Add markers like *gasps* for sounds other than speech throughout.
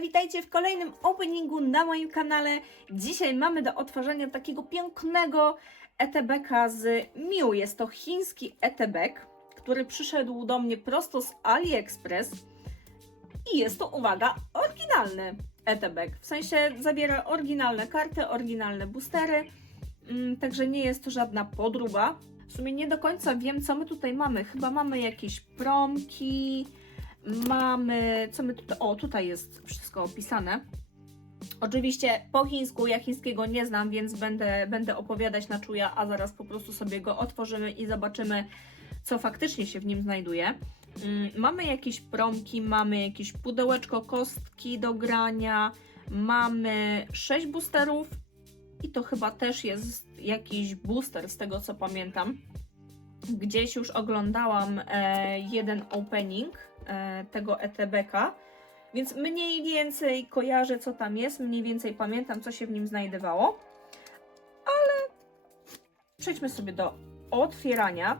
Witajcie w kolejnym openingu na moim kanale. Dzisiaj mamy do otworzenia takiego pięknego etebeka z Miu. Jest to chiński etebek, który przyszedł do mnie prosto z AliExpress i jest to, uwaga, oryginalny etebek. W sensie zawiera oryginalne karty, oryginalne boostery, mm, także nie jest to żadna podróba. W sumie nie do końca wiem, co my tutaj mamy. Chyba mamy jakieś promki, mamy, co my tutaj, o tutaj jest wszystko opisane. Oczywiście po chińsku, ja chińskiego nie znam, więc będę, będę opowiadać na czuja, a zaraz po prostu sobie go otworzymy i zobaczymy, co faktycznie się w nim znajduje. Mm, Mamy jakieś promki, mamy jakieś pudełeczko, kostki do grania, mamy 6 boosterów i to chyba też jest jakiś booster z tego co pamiętam. Gdzieś już oglądałam e, jeden opening e, tego ETB-ka, więc mniej więcej kojarzę co tam jest, mniej więcej pamiętam co się w nim znajdowało. Ale przejdźmy sobie do otwierania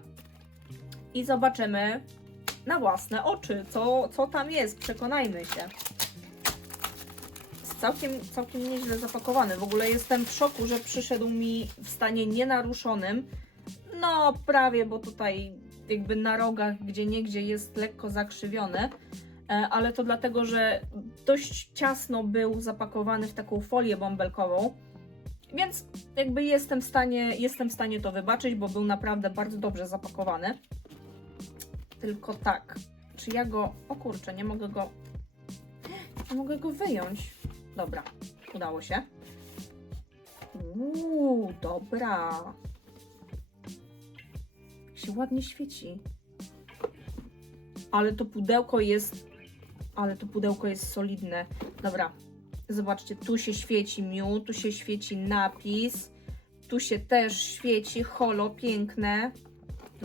i zobaczymy na własne oczy, co, co tam jest. Przekonajmy się. Jest całkiem, całkiem nieźle zapakowany. W ogóle jestem w szoku, że przyszedł mi w stanie nienaruszonym. No, prawie, bo tutaj jakby na rogach, gdzie niegdzie jest lekko zakrzywiony. E, Ale to dlatego, że dość ciasno był zapakowany w taką folię bąbelkową. Więc jakby jestem w stanie, jestem w stanie to wybaczyć, bo był naprawdę bardzo dobrze zapakowany. Tylko tak, czy ja go. O kurczę, nie mogę go. Nie mogę go wyjąć. Dobra, udało się. Uuu, dobra. Się ładnie świeci. Ale to pudełko jest. Ale to pudełko jest solidne. Dobra, zobaczcie, tu się świeci miu, tu się świeci napis. Tu się też świeci holo piękne.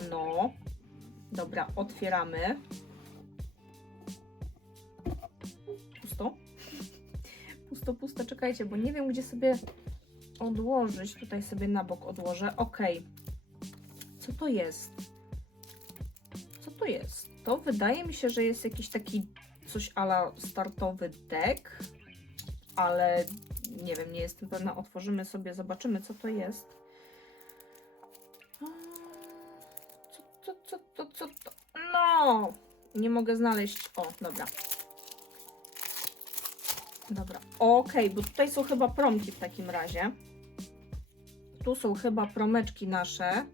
No. Dobra, otwieramy. Pusto. Pusto, pusto, czekajcie, bo nie wiem, gdzie sobie odłożyć. Tutaj sobie na bok odłożę. Ok. Co to jest? Co to jest? To wydaje mi się, że jest jakiś taki coś ala startowy deck, ale nie wiem, nie jestem pewna. Otworzymy sobie, zobaczymy, co to jest. Co, co, co, co to? No! Nie mogę znaleźć. O, dobra. Dobra, okej, bo tutaj są chyba promki w takim razie. Tu są chyba promeczki nasze.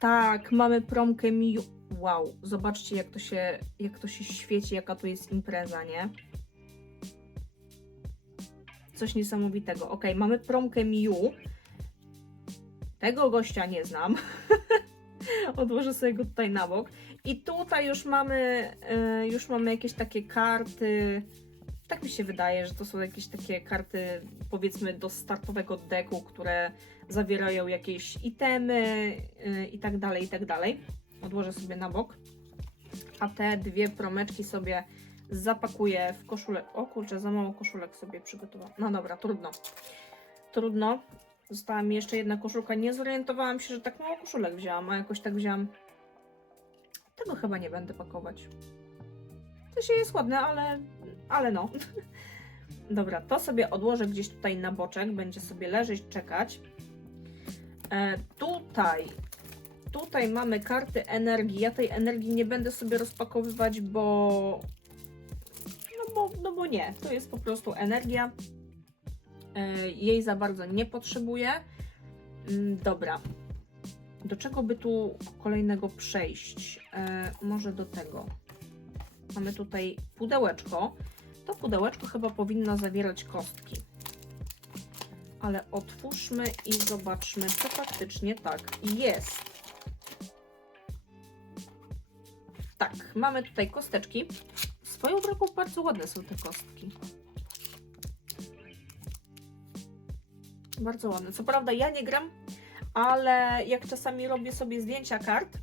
Tak, mamy promkę Miu. Wow, zobaczcie jak to się, jak to się świeci, jaka tu jest impreza, nie? Coś niesamowitego. Ok, mamy promkę Miu. Tego gościa nie znam. *laughs* Odłożę sobie go tutaj na bok. I tutaj już mamy, y, już mamy jakieś takie karty. Tak mi się wydaje, że to są jakieś takie karty, powiedzmy, do startowego deku, które zawierają jakieś itemy y, i tak dalej, i tak dalej. Odłożę sobie na bok. A te dwie promeczki sobie zapakuję w koszulę. O kurczę, za mało koszulek sobie przygotowałam. No dobra, trudno. Trudno. Została mi jeszcze jedna koszulka. Nie zorientowałam się, że tak mało koszulek wzięłam, a jakoś tak wzięłam. Tego chyba nie będę pakować. To się jest ładne, ale, ale no. *laughs* Dobra, to sobie odłożę gdzieś tutaj na boczek. Będzie sobie leżeć, czekać. E, tutaj, tutaj mamy karty energii. Ja tej energii nie będę sobie rozpakowywać, bo no bo, no bo nie. To jest po prostu energia. E, jej za bardzo nie potrzebuję. Mm, Dobra. Do czego by tu kolejnego przejść? E, może do tego. Mamy tutaj pudełeczko. To pudełeczko chyba powinno zawierać kostki. Ale otwórzmy i zobaczmy, czy faktycznie tak jest. Tak, mamy tutaj kosteczki. Swoją drogą bardzo ładne są te kostki. Bardzo ładne. Co prawda ja nie gram, ale jak czasami robię sobie zdjęcia kart,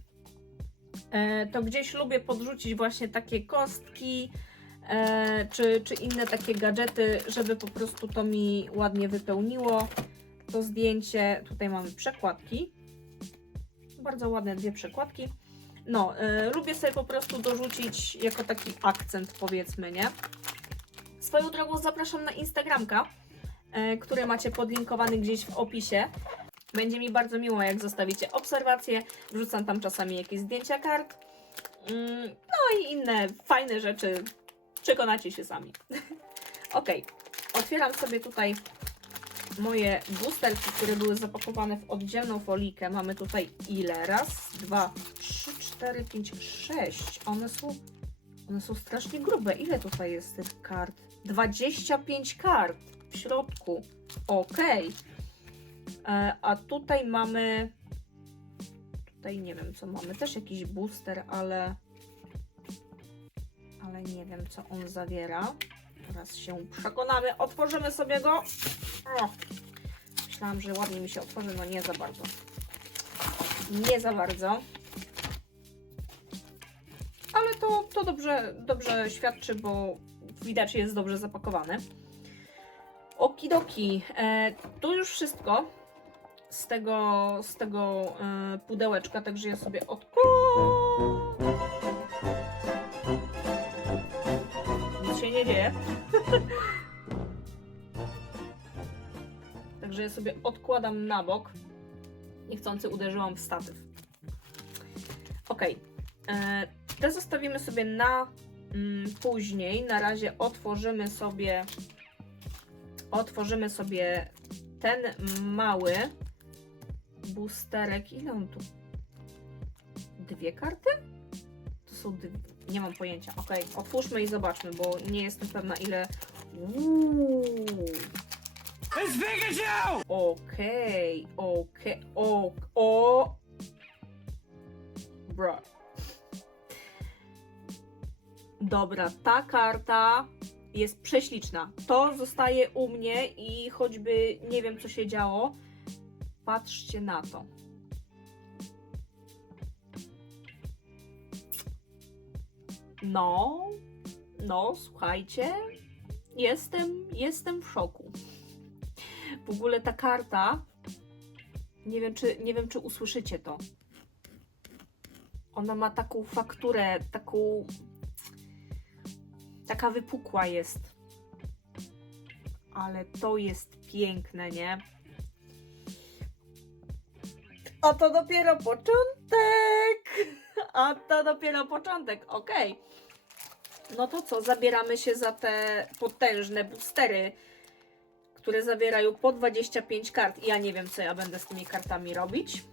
e, to gdzieś lubię podrzucić właśnie takie kostki czy, czy inne takie gadżety, żeby po prostu to mi ładnie wypełniło to zdjęcie. Tutaj mamy przekładki. Bardzo ładne dwie przekładki. No, e, lubię sobie po prostu dorzucić jako taki akcent, powiedzmy, nie? Swoją swoją drogą zapraszam na Instagramka, e, który macie podlinkowany gdzieś w opisie. Będzie mi bardzo miło, jak zostawicie obserwacje. Wrzucam tam czasami jakieś zdjęcia kart. Mm, No i inne fajne rzeczy. Przekonacie się sami. *laughs* ok, otwieram sobie tutaj moje boosterki, które były zapakowane w oddzielną folikę. Mamy tutaj ile? Raz, dwa, trzy, cztery, pięć, sześć. One są, one są strasznie grube. Ile tutaj jest tych kart? 25 kart w środku. Ok. E, a tutaj mamy. Tutaj nie wiem, co mamy. Też jakiś booster, ale. Ale nie wiem, co on zawiera. Teraz się przekonamy. Otworzymy sobie go. O, myślałam, że ładnie mi się otworzy, no nie za bardzo. Nie za bardzo. Ale to, to dobrze, dobrze świadczy, bo widać jest dobrze zapakowane. Okidoki. E, tu już wszystko z tego, z tego e, pudełeczka, także ja sobie odkładam. Dzieje. *laughs* Także ja sobie odkładam na bok. Niechcący uderzyłam w statyw. Ok. E, te zostawimy sobie na mm, później. Na razie otworzymy sobie otworzymy sobie ten mały boosterek. Ile on tu? Dwie karty? Nie mam pojęcia. Ok, otwórzmy i zobaczmy, bo nie jestem pewna ile. Uuu. Let's figure it out! Okej, okej, o, o. Bro. Dobra, ta karta jest prześliczna. To zostaje u mnie i choćby nie wiem co się działo, patrzcie na to. No, no, słuchajcie, jestem, jestem w szoku. W ogóle ta karta, nie wiem czy, nie wiem, czy usłyszycie to. Ona ma taką fakturę, taką. Taka wypukła jest. Ale to jest piękne, nie? A to dopiero początek! A to dopiero początek, okej. No to co, zabieramy się za te potężne boostery które zawierają po 25 kart. Ja nie wiem, co ja będę z tymi kartami robić.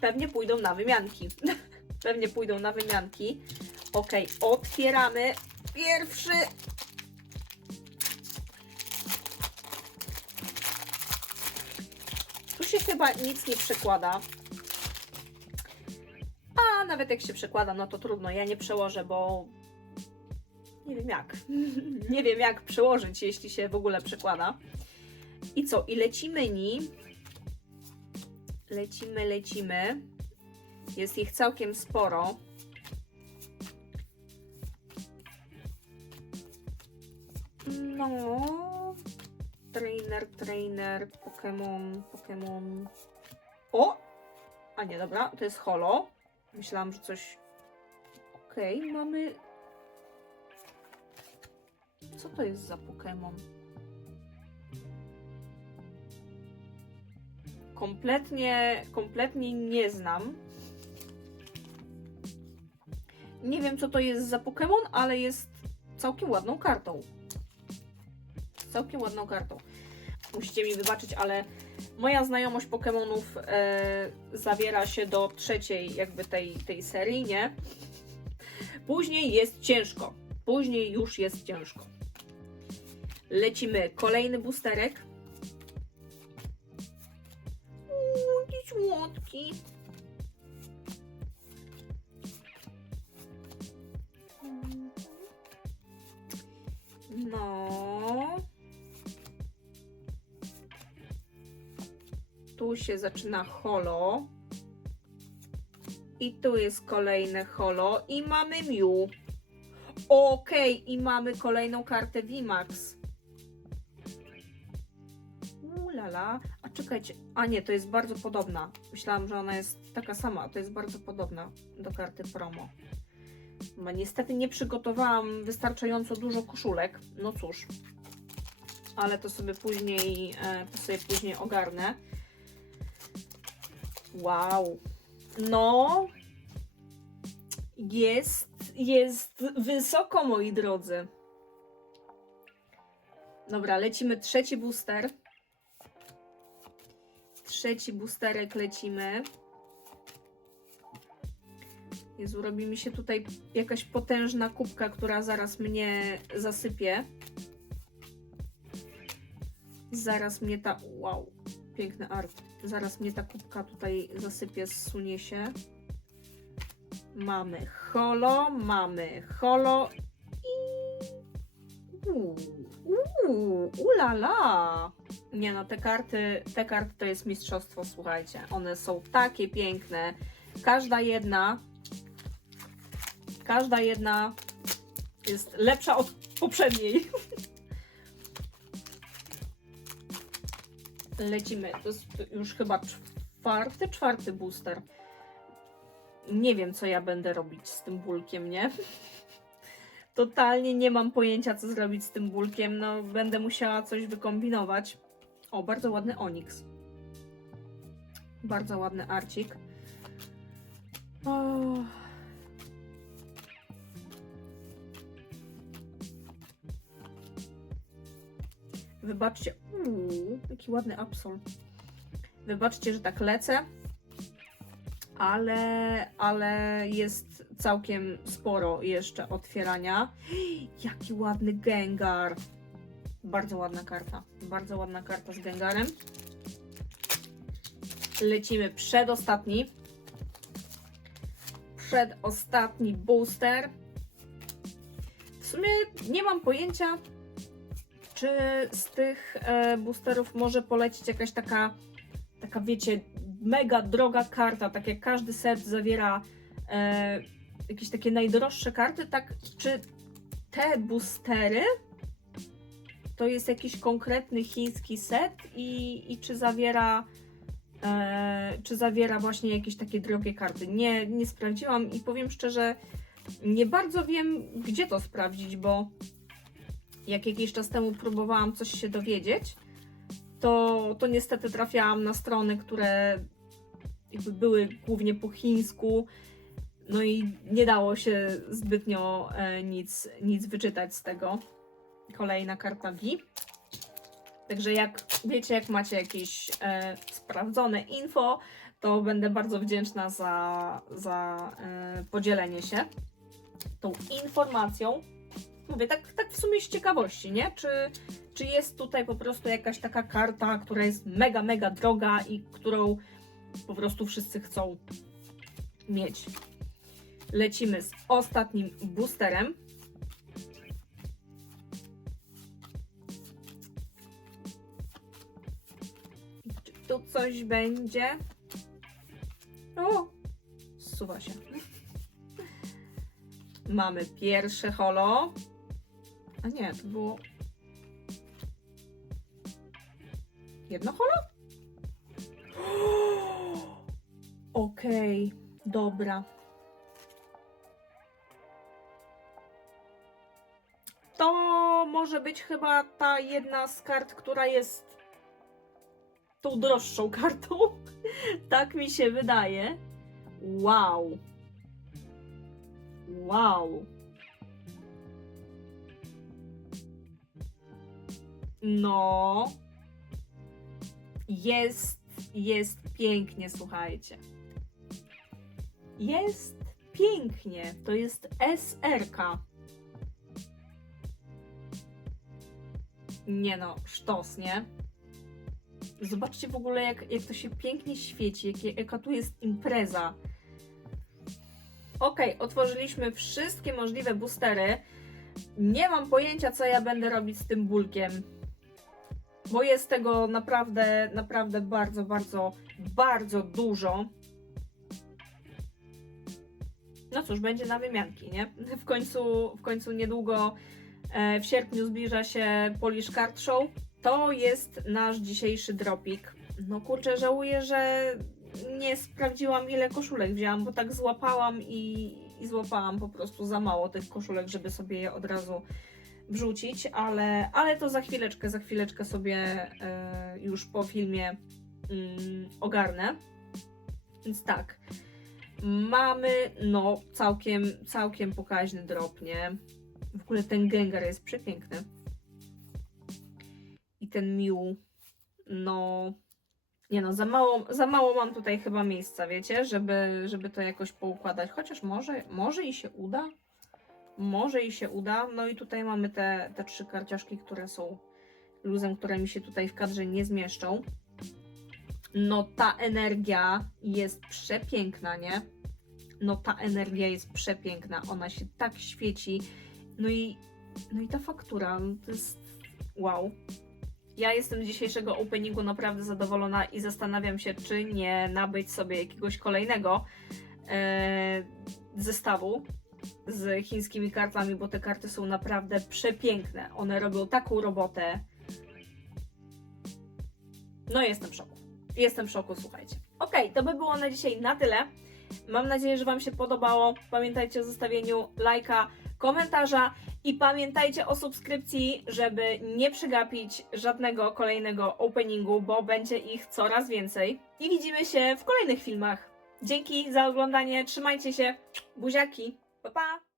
Pewnie pójdą na wymianki. *laughs* Pewnie pójdą na wymianki. Ok, otwieramy pierwszy. Tu się chyba nic nie przekłada. A nawet jak się przekłada, no to trudno. Ja nie przełożę, bo nie wiem jak. *laughs* nie wiem jak przełożyć, jeśli się w ogóle przekłada. I co? I lecimy ni. Lecimy, lecimy. Jest ich całkiem sporo. No. Trainer, trainer, Pokémon, Pokémon. O! A nie, dobra, to jest holo. Myślałam, że coś. Okej, okay, mamy co to jest za Pokémon? Kompletnie, kompletnie nie znam. Nie wiem, co to jest za Pokémon, ale jest całkiem ładną kartą. Całkiem ładną kartą. Musicie mi wybaczyć, ale moja znajomość Pokémonów e, zawiera się do trzeciej jakby tej, tej serii, nie? Później jest ciężko. Później już jest ciężko. Lecimy. Kolejny boosterek. Uuu, jaki słodki. No. Tu się zaczyna holo. I tu jest kolejne holo. I mamy. Okej, okay, i mamy kolejną kartę VMAX. Ulala. A czekajcie. A nie, to jest bardzo podobna. Myślałam, że ona jest taka sama. To jest bardzo podobna do karty promo. No, niestety nie przygotowałam wystarczająco dużo koszulek. No cóż. Ale to sobie później, e, to sobie później ogarnę. Wow. No. Jest, jest wysoko, moi drodzy. Dobra, lecimy trzeci booster. Trzeci boosterek lecimy. Jezu, robi mi się tutaj jakaś potężna kubka, która zaraz mnie zasypie. Zaraz mnie ta... Wow, piękny art. Zaraz mnie ta kubka tutaj zasypie, zsunie się. Mamy holo, mamy holo i... Uuu, uuu, ulala! Nie no, te karty, te karty to jest mistrzostwo, słuchajcie. One są takie piękne. Każda jedna Każda jedna jest lepsza od poprzedniej. *laughs* Lecimy. To jest już chyba czwarty, czwarty booster. Nie wiem, co ja będę robić z tym bulkiem, nie? *laughs* Totalnie nie mam pojęcia, co zrobić z tym bulkiem. No, będę musiała coś wykombinować. O, bardzo ładny Onyx. Bardzo ładny arcik. O. Wybaczcie. Uuu, jaki ładny Absol. Wybaczcie, że tak lecę. Ale, ale jest całkiem sporo jeszcze otwierania. *gasps* Jaki ładny Gengar. Bardzo ładna karta. Bardzo ładna karta z Gengarem. Lecimy przedostatni. Przedostatni booster. W sumie nie mam pojęcia, czy z tych e, boosterów może polecić jakaś taka, taka wiecie, mega droga karta, tak jak każdy set zawiera e, jakieś takie najdroższe karty, tak czy te boostery to jest jakiś konkretny chiński set i, i czy zawiera e, czy zawiera właśnie jakieś takie drogie karty. Nie, nie sprawdziłam i powiem szczerze, nie bardzo wiem, gdzie to sprawdzić, bo jak jakiś czas temu próbowałam coś się dowiedzieć, to, to niestety trafiałam na strony, które jakby były głównie po chińsku, no i nie dało się zbytnio e, nic, nic wyczytać z tego. Kolejna karta V. Także jak wiecie, jak macie jakieś e, sprawdzone info, to będę bardzo wdzięczna za, za e, podzielenie się tą informacją. Mówię, tak, tak w sumie z ciekawości, nie? Czy, czy jest tutaj po prostu jakaś taka karta, która jest mega, mega droga i którą po prostu wszyscy chcą mieć. Lecimy z ostatnim boosterem. Czy tu coś będzie? O! Zsuwa się. Mamy pierwsze holo. A nie, to było. Jedno holo? *gasps* Okej, dobra. To może być chyba ta jedna z kart, która jest tą droższą *laughs* kartą. tak mi się wydaje. Wow. Wow. No. Jest, jest pięknie, słuchajcie. Jest pięknie. To jest SRK. Nie no, sztos, nie? Zobaczcie w ogóle, jak, jak to się pięknie świeci, jakie, jaka tu jest impreza. Ok, otworzyliśmy wszystkie możliwe boostery. Nie mam pojęcia, co ja będę robić z tym bulkiem. Bo jest tego naprawdę, naprawdę bardzo, bardzo, bardzo dużo. No cóż, będzie na wymianki, nie? W końcu, w końcu niedługo e, w sierpniu zbliża się Polish Card Show. To jest nasz dzisiejszy dropik. No kurczę, żałuję, że nie sprawdziłam ile koszulek wzięłam, bo tak złapałam i, i złapałam po prostu za mało tych koszulek, żeby sobie je od razu wrzucić, ale, ale to za chwileczkę, za chwileczkę sobie e, już po filmie mm, ogarnę. Więc tak, mamy no całkiem, całkiem pokaźny drop, nie? W ogóle ten Gengar jest przepiękny. I ten Mew, no nie no, za mało, za mało mam tutaj chyba miejsca, wiecie, żeby, żeby to jakoś poukładać. Chociaż może, może i się uda. Może i się uda. No i tutaj mamy te, te trzy karciaszki, które są luzem, które mi się tutaj w kadrze nie zmieszczą. No ta energia jest przepiękna, nie? No ta energia jest przepiękna. Ona się tak świeci. No i, no i ta faktura, no to jest wow. Ja jestem z dzisiejszego openingu naprawdę zadowolona i zastanawiam się, czy nie nabyć sobie jakiegoś kolejnego e, zestawu z chińskimi kartami, bo te karty są naprawdę przepiękne. One robią taką robotę. No jestem w szoku. Jestem w szoku, słuchajcie. Okej, to by było na dzisiaj na tyle. Mam nadzieję, że Wam się podobało. Pamiętajcie o zostawieniu lajka, komentarza i pamiętajcie o subskrypcji, żeby nie przegapić żadnego kolejnego openingu, bo będzie ich coraz więcej. I widzimy się w kolejnych filmach. Dzięki za oglądanie, trzymajcie się, buziaki, 拜拜。